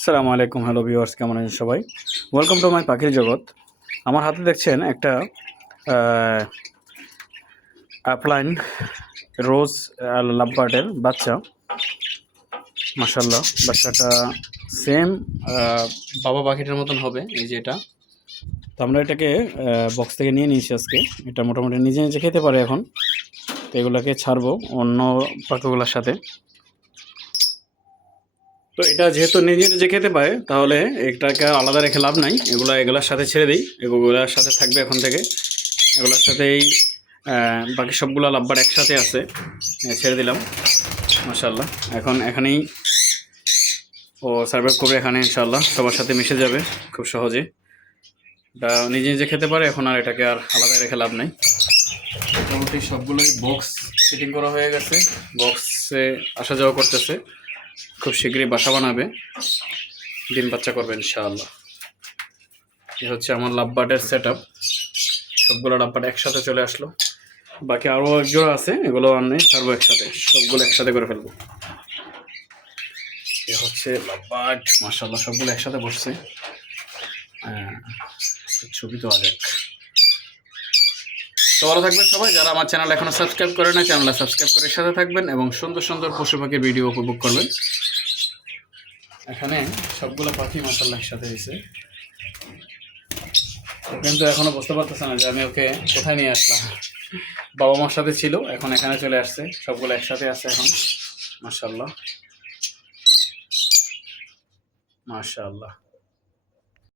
আসসালামু আলাইকুম, hello viewers, কেমন আছেন সবাই? ওয়েলকাম টু মাই পাখির জগৎ। আমার হাতে দেখছেন একটা অ্যাপলাইন রোজ লাভবার্ডের বাচ্চা। মাশাল্লাহ, বাচ্চাটা সেম বাবা পাখিটার মতন হবে। এই যে এটা, তো আমরা এটাকে বক্স থেকে নিয়ে নিয়েছি আজকে। এটা মোটামুটি নিজে নিজে খেতে পারে এখন, তো এগুলোকে ছাড়বো অন্য পাখিগুলোর সাথে। তো এটা যেহেতু নিজে নিজে খেতে পারে, তাহলে এটাকে আলাদা রেখে লাভ নাই। এগুলার সাথে ছেড়ে দিই, এগুলোর সাথে থাকবে এখন থেকে। এগুলোর সাথেই বাকি সবগুলো লাভবার একসাথে আছে, ছেড়ে দিলাম। মাশাল্লাহ, এখন এখানেই ও সার্ভাইভ করবে, এখানে ইনশাল্লাহ সবার সাথে মিশে যাবে খুব সহজে। এটা নিজে নিজে খেতে পারে এখন, আর এটাকে আর আলাদা রেখে লাভ নাই। মোটামুটি সবগুলোই বক্স ফিটিং করা হয়ে গেছে, বক্সে আসা যাওয়া করতেছে। খুব শীঘ্রই বাসা বানাবে, ডিম বাচ্চা করবে ইনশাআল্লাহ। এ হচ্ছে আমার লাভবার্ডের সেট আপ। সবগুলো লাভবার্ড একসাথে চলে আসলো, বাকি আরও এক জোড়া আছে, এগুলো আর নেই, ছাড়বো একসাথে, সবগুলো একসাথে করে ফেলবো। এ হচ্ছে লাভবার্ড, মাশাআল্লাহ সবগুলো একসাথে বসছে। ছবি তো আগে। তো ভালো থাকবেন সবাই, যারা আমার চ্যানেল এখনো সাবস্ক্রাইব করে না, চ্যানেলটা সাবস্ক্রাইব করে সাথে থাকবেন এবং সুন্দর সুন্দর পশু পাখির ভিডিও উপভোগ করবেন। এখানে সবগুলো পাখি মাশাআল্লাহ একসাথে হয়েছে, কিন্তু এখনো বুঝতে পারতেছে না যে আমি ওকে কোথায় নিয়ে আসলাম। বাবা মার সাথে ছিল, এখন এখানে চলে আসছে, সবগুলো একসাথে আছে এখন। মাশাআল্লাহ মাশাআল্লাহ।